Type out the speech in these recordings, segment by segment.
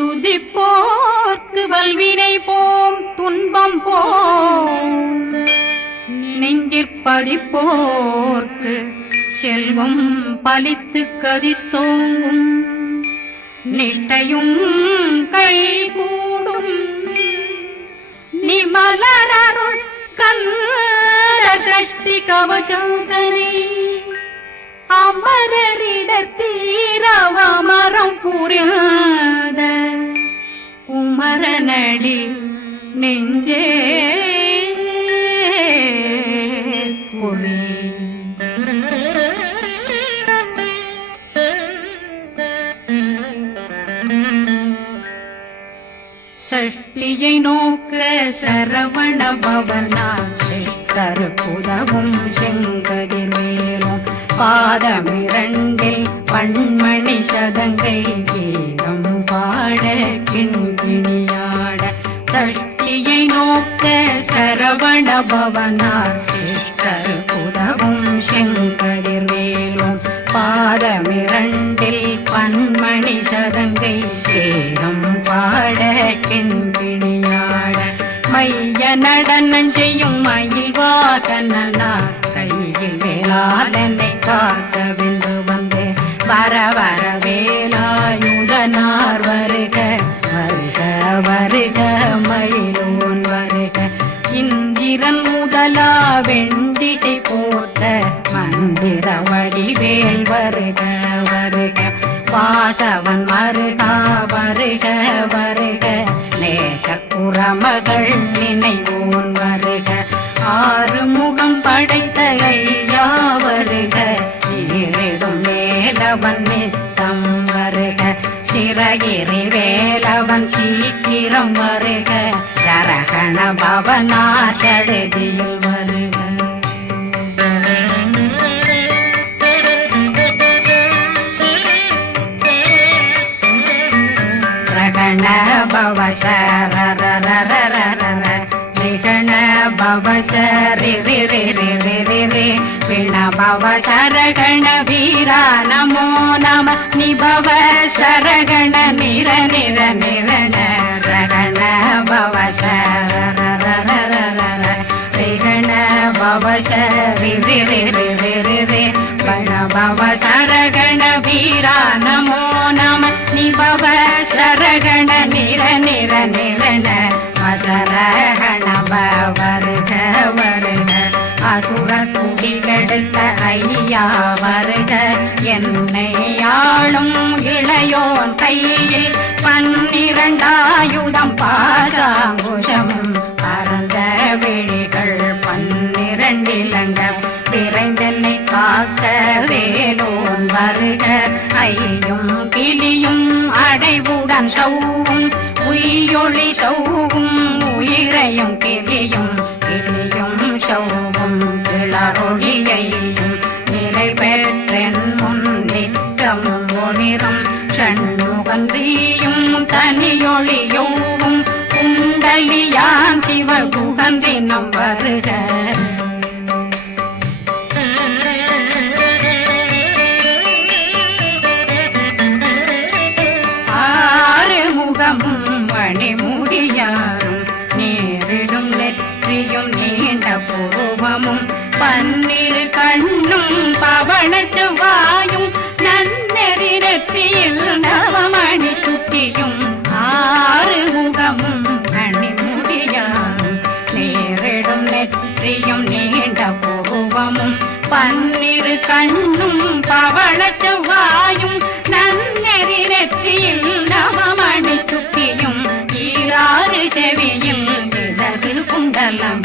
துதிப்போர்க்கு வல்வினை போம் துன்பம் போம் நெஞ்சிற்பதிப்போர்க்கு செல்வம் பலித்து கதித்தோங்கும் நிஷ்டையும் கைகூடும் நிமலரருள் கந்த சக்தி கவசந்தனை அமரரிடத்தீரவமரம் புரியாத குமரனடி நெஞ்சே குமி சஷ்டியை நோக்க சரவண பவனா கருப்புதவும் செங்கதிர் மேலும் பாதமிரண்டில் பண்மணி சதங்கை கீதம் பாட கிண்கிணியாட சஷ்டியை நோக்க சரவண பவனா கருப்புதவும் செங்கதிர் மேலும் பாதமிரண்டில் பண்மணி சதங்கை கீதம் பாட கிண்கிணியாட மைய நடனம் செய்யும் மயில் வாகனனா கையில் வேளாளனை காக்க வென்று வந்து வர வர வேலாயுதனார் வருக வருக வருக மயிலோன் வருக இந்திரன் முதலா வெண்டிசை போட்ட மந்திர வடிவேல் வருக வருக வாசவன் வருகா வருக வருக நேசக்குறமகள் நினைவோன் வருக ஆறு முகம் படைத்த ஐயா வருக ஈரிடும் வேலவன் நித்தம் வருக சிறகிரி வேலவன் சீக்கிரம் வருக சரகண பவனா சடதியில் வருக ரகண பவ சரரரரரரர நிகண பவ சரி ரி ரி ரி ரி ரி ரி பிண பவ சரகண வீரா நமோ நம நிபவ சரகண நிர நிர நிரண ரகண பவ சரரரரரர ரிகண பவ சரி ரி ரி ரி ரி ரி ரி பிண பவ சரகண வீரா நமோ நம நிபவ சரகண நிர நிர நிரண அசரகண வருக வருக அசுர குடிகெடுத்த ஐயா வருக என்னை ஆளும் இளையோன் கையில் 12 பாசாங்குஷம் பரந்த விழிகள் 12 இலங்க விரைந்தென்னை காக்க வேலோன் வருக ஐயும் கிளியும் அடைவுடன் சௌவும் உயிரொளி சௌவும் உயிரையும் கிளியும் கிளியும் சௌவும் கிளரொளியையும் நிலை பெற்றென் முன் நிற்கும் ஒளிரும் ஷண்முகந்தியும் தனியொளியோவும் குண்டலியான் சிவகுகந்தினம் வருக மணிமுடியாரும் நேரிடும் நெற்றியும் நீண்ட பூவமும் 12 கண்ணும் பவள செவ்வாயும் நன்னெறி நெற்றியில் நவமணி சுட்டியும் 6 முகமும் மணிமுடியாரும் நேரிடும் நெற்றியும் நீண்ட பூவமும் 12 கண்ணும் பவள செவ்வாயும் நன்னெறி நெற்றியில் நவமணி சுட்டியும் 6 செவியும் இடது குண்டலம்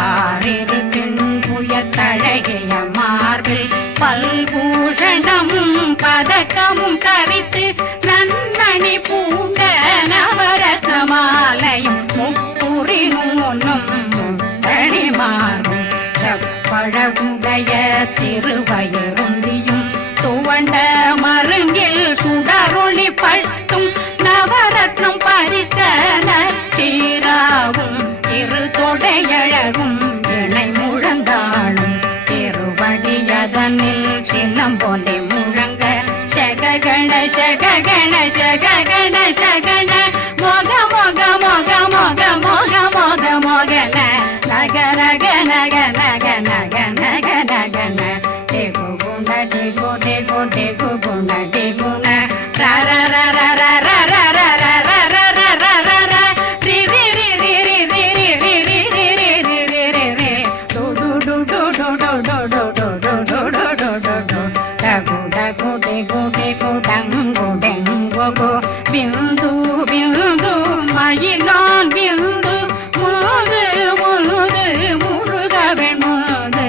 6 தின்புய தழகிய மார்பில் பல்பூஷணமும் பதக்கமும் தரித்து நன்மணி பூண்ட நவரத்ன மாலையும் முப்புரி நூலும் முத்தணிமாரும் செப்பழகுடைய திருவயருந்தியும் துவண்ட மருங்கில் சுடரொளி பட்டும் நவரத்னம் பறித்த நச்சீராவும் இரு தொடையழகும் இணை முழந்தாளும் திருவடியதனில் சிலம்பொலி முழங்க சககண சககண சககண சகண டெகு டெகு டெகு குண டெகுண ர ர ர ர ர ர ர ர ர ர ர ர ர ர ரி ரி ரி ரி ரி ரி ரி ரி ரி ரி ரி ரி ரி ரி டு டு டு டு டு டு டு டு டு டு டு டு டு டு டு டகு டகு டெகு டெகு டங்கு டெங்கு கு பிந்து பிந்து மயிலான் பிந்து முது முது முருகவன் முது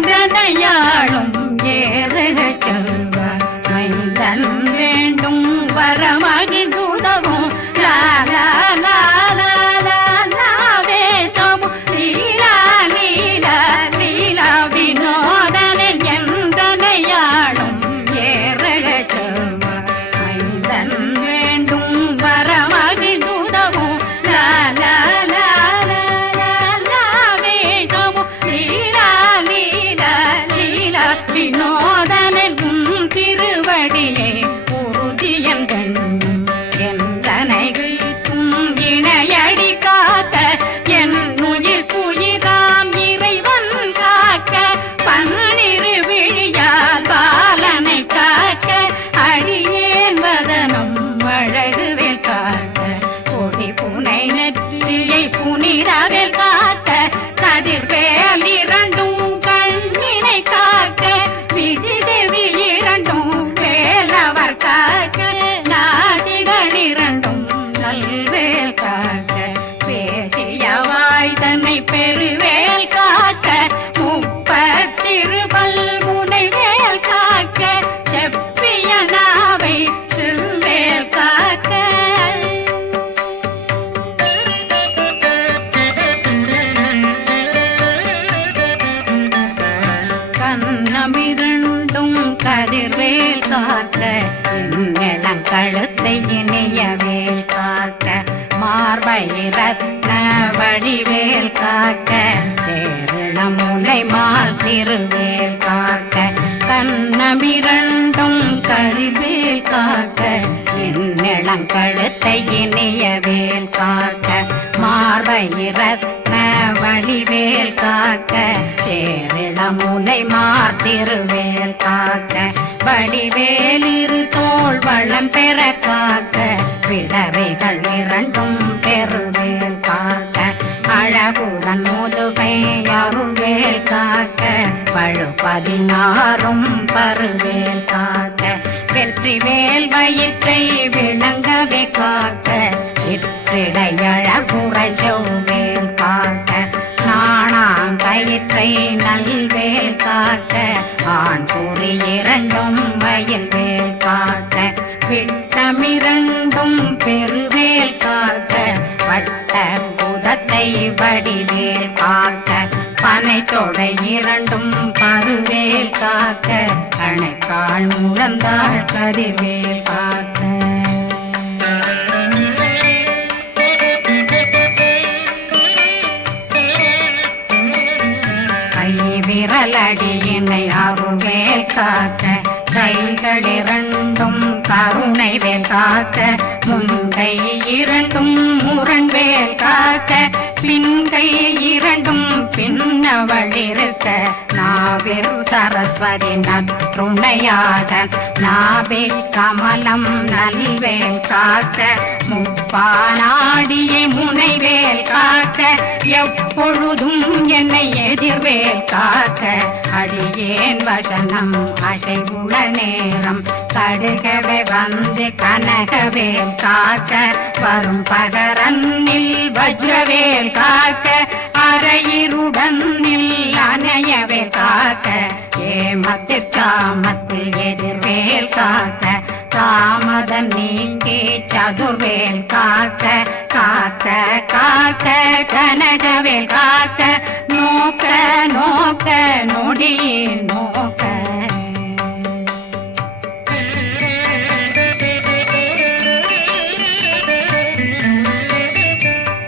எந்தனையாளும் ஏறக செல்வ மைந்தன் வேண்டும் வரமகிழ்ந்துதவும் லா லா லா லா லா லா வேசமும் லீலா லீலா லீலா வினோதனன் எந்தனையாளும் ஏறக செல்வ மைந்தன் வேண்டும் வரமகிழ்ந்துதவும் லா லா லா லா லா லா வேசமும் லீலா லீலா லீலா வினோதனன் உன் திருவடியை உறுதியன் கண்ணும் எந்தனைகளுக்கும் இணையடி காக்க என் உயிர் குயிராம் இறைவன் காக்க பன்னிரு விழியால் பாலனை காக்க அடியேன் வதனம் அழகுவேல் காக்க கொடி புனை நெற்றியை புனிதவேல் காக்க கதிர்வேல் இரண்டும் கண்ணினை காக்க விதி செவி இரண்டும் வேலவர் காக்க நாசிகள் இரண்டும் நல்வேல் காக்க பேசிய வாய் தன்னை பெருவேல் காக்க முப்பத்திருபல் முனைவேல் காக்க செப்பிய நாவை செல்வேல் காக்க கண்ணமிரண்டும் கதிர்வேல் காக்க இளங்கழுத்தை இணையவேல் காக்க மார்பை ரத்ன வடிவேல் காக்க சேரண முனை மால் திருவேல் காக்க கண்ணமிரண்டும் கதிர்வேல் காக்க இளங்கழுத்தை இணையவேல் காக்க மார்பை ரத்ன வடிவேல் காக்க சேரண முனை மால் திருவேல் காக்க வடிவேல் இரு தோள் வளம் பெற காக்க பிடரைகள் இரண்டும் பெருவேல் காக்க அழகுடன் முதுகை அருள்வேல் காக்க பழு16 பருவேல் காக்க வெற்றிவேல் வயிற்றை விளங்கவே காக்க சிற்றிடையழகுரை செவ்வேல் காக்க நாணாங்கயிற்றை நல்வேல் காக்க ஆண் குறி இரண்டும் வயல்வேல் காக்க விட்டமிரண்டும் பெருவேல் காக்க வட்ட புதத்தை வடிவேல் காக்க பனை தொடை இரண்டும் பருவேல் காக்க கணைக்கால் முழந்தாள் கதிர்வேல் காக்க விரலடியினை அருள்வேல் காக்க கைகள் இரண்டும் கருணை வேல் காக்க முன்கை இரண்டும் முரண்வேல் காக்க பின்கை இரண்டும் பின்னவளிருக்க நாவில் சரஸ்வதி நற்றுணையாக நாபி கமலம் நல்வேல் காக்க முப்பானாடியை முனைவேல் காக்க எப்பொழுதும் என்னை எதிர்வேல் காக்க அடியேன் வசனம் அசைவுள நேரம் கடுகவே வந்து கனகவேல் காக்க வரும் பகரன்னில் வஜ்ரவேல் காக்க அரையிருடன் அணையவேல் காக்க ஏமத்தில் காமத்தில் எதிர்வேல் காக்க தாமதம் நீக்கி சதுர்வேல் காக்க காக்க காக்க கனகவேல் காக்க நோக்க நோக்க நொடியின் நோக்க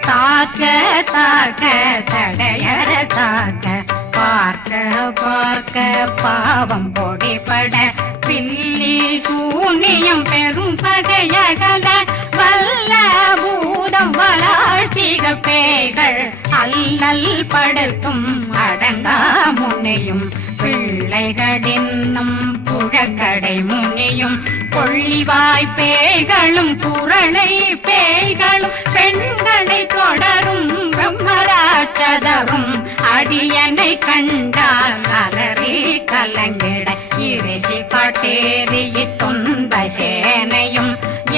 தாக்க தாக்க தடையற தாக்க பார்க்க பார்க்க பாவம் பொடிபட பில்லி சூனியம் பெரும் பகையகல வல்ல பூத வளாழ்த்திக பேய்கள் அல்லல் படுத்தும் அடங்கா முனையும் பிள்ளைகளின்னும் புழக்கடை முனியும் கொள்ளிவாய் பேய்களும் குரளை பேய்களும் பெண்களை தொடரும் பிரம்மராட்சதரும் அடியனை கண்டால் அலறி கலங்கிட இறைசி காட்டேறிய துன்ப சேனையும்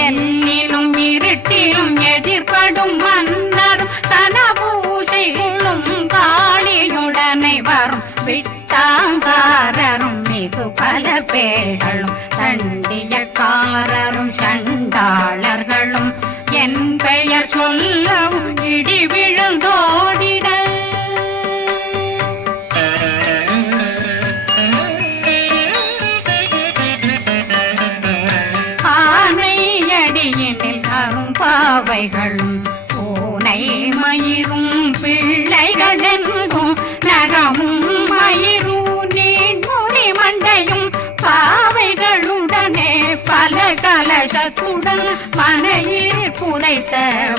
என்னிலும் இருட்டிலும் எதிர்படும் மன்னரும் தனபூசைகளும் காளியுடனை வரும் விட்டாங்காரரும் மிகு பல பேர்களும் தண்டியக்காரரும் சண்டாளர்களும் என் பெயர் சொல்லவும் இடி விழுந்தோடிட ஆனையடியினில் அரும்பாவைகளும் பூனை மயிரும் பிள்ளைகளெங்கும் நகமும் மயிரும் நீண்முடி மண்டையும் பாவைகளுடனே பல கலசத்துடன் மனையில் புதைத்த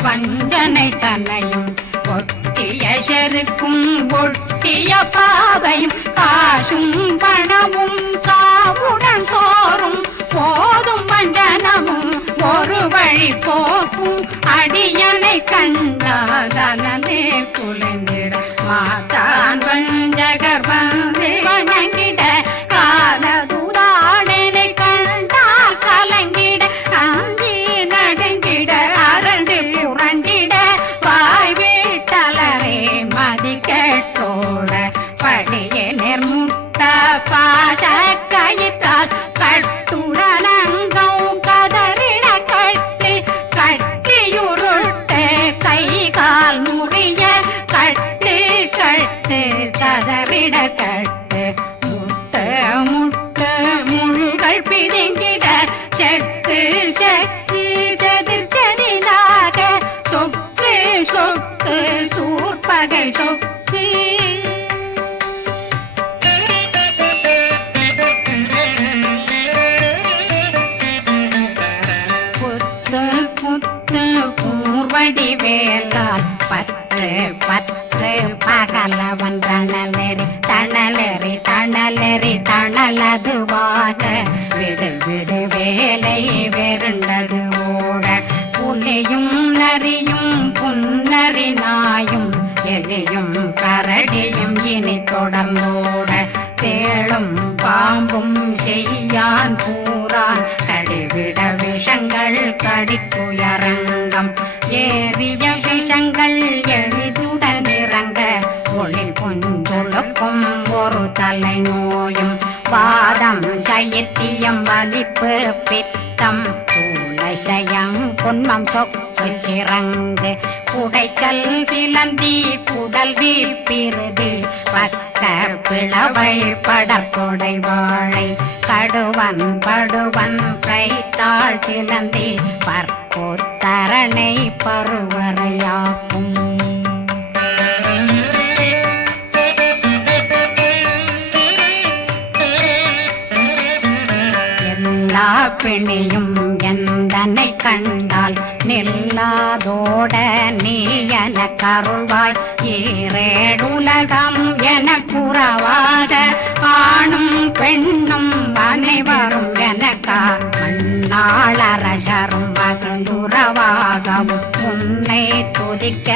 வஞ்சனை தன்னையும் ஒட்டிய செருக்கும் ஒட்டிய பாவையும் காசும் பணமும் காவுடன் சோறும் போதும் வஞ்சனமும் ஒரு வழி போக்கும் அடியனை கண்டாதனே குளிந்திட மாதான் வஞ்சகர் வந்து வணங்கிட காலதுதாடனை கண்டால் கலங்கிட காஞ்சி நடுங்கிட அரண்டு புரண்டிட வாய் வீட்டலரே மதி கேட்டோட படியே நிர்முட்ட பாச கயிற்றால் கட்டுடனங்கும் கதறிட கட்டி கட்டியுருட்டு கை கால் முறிய கட்டு கட்டு கதறிட கட்டு முட்டு முட்டு முள்கள் பிதுங்கிட செத்து செத்து செதிர் செதிலாக சொக்கு சொக்கு சூர்பகை சொக்கு கூர்வடி வேலால் பற்று பற்று பகலவன் தணலெறி தணலெறி தணலெறி தணலதுவாக விடு விடு வேலை வெருண்டது ஓட புலியும் நரியும் புன்னரி நாயும் எலியும் கரடியும் இனி தொடர்ந்தோட தேளும் பாம்பும் செய்யான் பூரான் கடிவிட விஷங்கள் கடித்துயரங்கம் ஏறிய விஷங்கள் எளிதுடன் இறங்க ஒளில் புஞ்சொழுக்கும் ஒரு தலை நோயும் வாதம் சைத்தியம் வலிப்பு பித்தம் சயம் பொன்மம் சொக்கு சிறங்கு குடைச்சல் சிலந்தி குடல் வீப்பிருது பக்க பிளவை படற்கொடை வாழை கடுவன் படுவன் கைத்தாள் சிலந்தி பற்போத்தரணை பருவரையாக்கும் எல்லா பிணியும் எந்தனை கண்டால் நில்லாதோட நீ என கருள்வாய் ஈரேடுலகம் என புறவாக ஆணும் பெண்ணும் அனைவரும் எனக்கா மண்ணாளரசரும் மகிழ்ந்துறவாகவும் உன்னை துதிக்க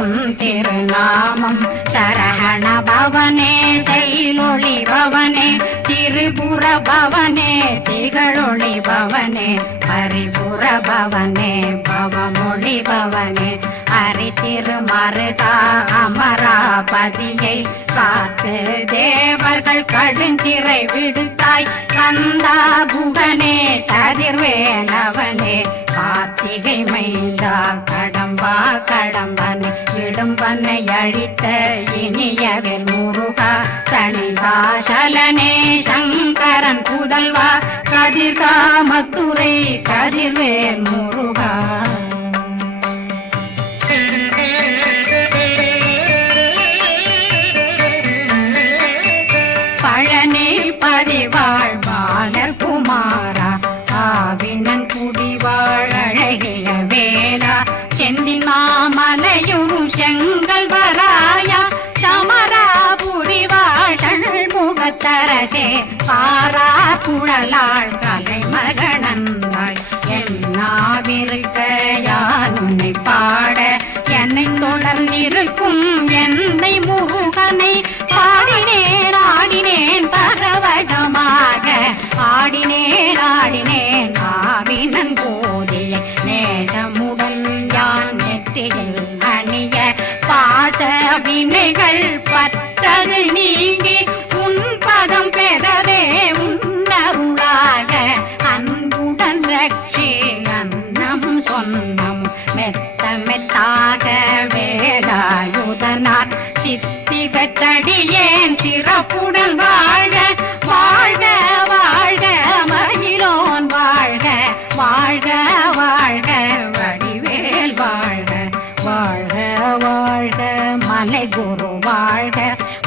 உன் திருநாமம் சரகண பவனே செயலொளி பவனே திரிபுர பவனே திகழொளி பவனே பரிபுர பவனே பவமொழி பவனே அரி திருமருகா அமராபதியை காத்து தேவர்கள் கடுஞ்சிறை விடுத்தாய் கந்தா புகனே கதிர்வேலவனே கார்த்திகை மைந்தா கடம்பா கடம்பனை இடும்பனை அழித்த இனியவில் முருகா தனிவாசலனே சங்கரன் புதல்வா கதிர்காமத்துறை கதிர்வேல் முருகா பழனி பதிவாழ் பாலர் குமாரா ஆவினன் குடிவாழ் அழகிய வேலா செந்தின் மலையுறு செங்கல் வராயா சமராபுரி வாழல் முகத்தரசே பாரா குழலாள் கலை மகனந்தாய் என்னாவிருக்க யான் உன்னை பாட என்னை தொடர்ந்திருக்கும் என்னை முருகனை பாடினேன் ஆடினேன் பரவசமாக ஆடினேன் ஆடினேன் ஆவினன் போதிய நேசமுடன் யான் நெற்றியில் அணிய பாச வினைகள் பற்றது நீங்கி உன் பதம் பெறவே உன்னருளாக அன்புடன் ரட்சி அன்னம் சொன்னம் மெத்த மெத்தாக வேலாயுதனார் சித்தி பெற்றடியேன் சிறப்புடன் வாழ வாழ்க வாழ்க மயிலோன் வாழ்க வாழ்க வாழ்க வடிவேல் வாழ்க வாழ்க வாழ்க மலை குரு வாழ்க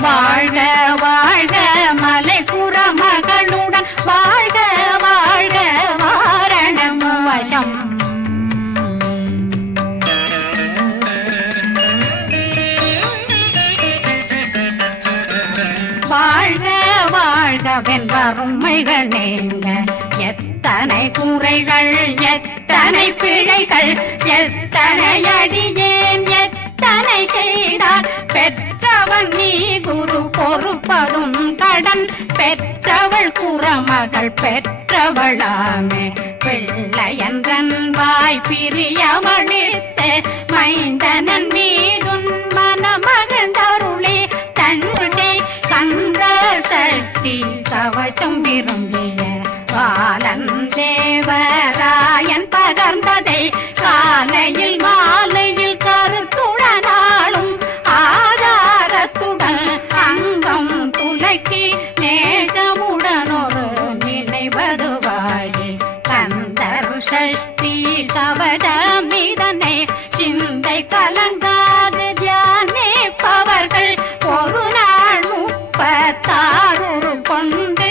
வாழ்க வாழ்க மலை குற மகளுடன் வாழ்க வாழ்க வாரணம் வசம் வாழ்க வாழ்கவென் வறுமைகள் நீங்க எத்தனை குறைகள் எத்தனை பிழைகள் எத்தனை அடியேன் எத்தனை செய்தார் பெற்றவன் நீ குரு பொறுப்பதும் கடன் பெற்றவள் குறமகள் பெற்றவளாமே பிள்ளையன்றன் வாய் பிரியவழித்த மைந்தனன் மீதுன் மனமகந்தருளே தன்னை கந்த சக்தி கவசம் விரும்பிய பாலன் தேவராயன் பகர்ந்ததை காலையில் மாலையில் கருத்துடனாலும் ஆதாரத்துடன் அங்கம் துலக்கி நேசமுடன் ஒரு நினைவதுவாகி கந்தர் சஷ்டி கவசம் இதனை சிந்தை கலங்காது தியானிப்பவர்கள் ஒரு நாள் 36 கொண்டு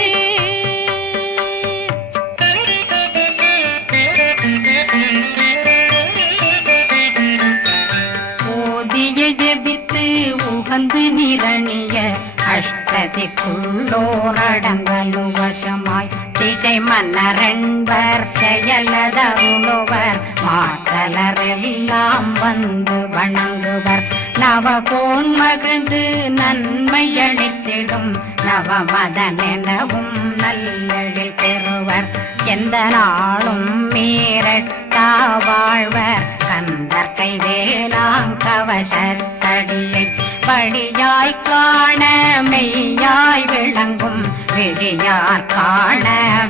ஓதிய ஜெபித்து உகந்து நிரணிய அஷ்டதிக்குள்ளோரடங்கலு வசமாய் திசை மன்னரென்பர் செயலதருளுவர் மாற்றலரெல்லாம் வந்து வணங்குவர் நவகோன் மகிழ்ந்து நன்மையளித்திடும் நவமதனெனவும் நல்லெழில் பெறுவர் எந்த நாளும் மீறட்டா வாழ்வர் கந்தர் கைவேலாங்கவசத்தடியை படியாய் காண மெய்யாய் விளங்கும் விழியார் காண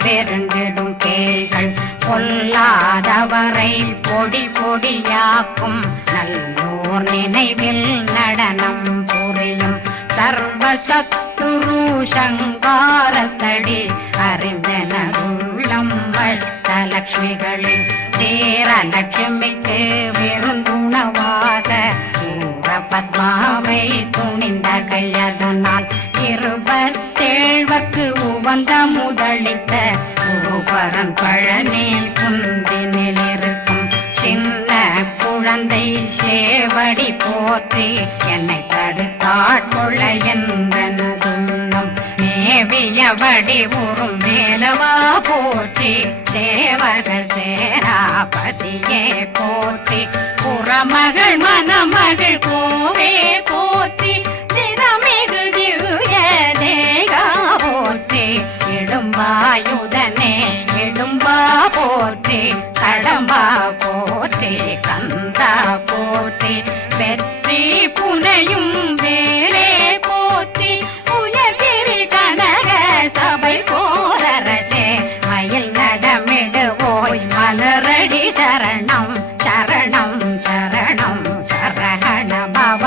வெருண்டிடும் கேள்கள் பொல்லாதவரை பொடி பொடியாக்கும் நல்லோர் நினைவில் நடனம் புரியும் சர்வசத்துரு சங்காரத்தடி அறிந்தனருள்ளம் வட்டலட்சுமிகளின் தேரலட்சுமிக்கு விருந்துணவாக பத்மாவை துணிந்த கையதனால் 27 உவந்த முதலித்த பூபரன் பழனி குந்தினில் இருக்கும் சின்ன குழந்தை சேவடி போற்றி என்னை தடுத்தாட்கொள்ள என்றனும் மேவியபடி உறும் மேலவா போற்றி தேவர்கள் சேராபதியே போற்றி புறமகள் மணமகள் கோவே போற்றி திறமிகு திவ்ய தேகா போற்றி இடும்பாயுதனே இடும்பா போற்றி கடம்பா போற்றி கந்தா போற்றி வெற்றி புனையும் வேலே போற்றி உயர்திரி கனக சபை போரரசே மயில் நடமிடுவோய் மலரடி சரணம் சரணம் சரணம் சரஹண பவ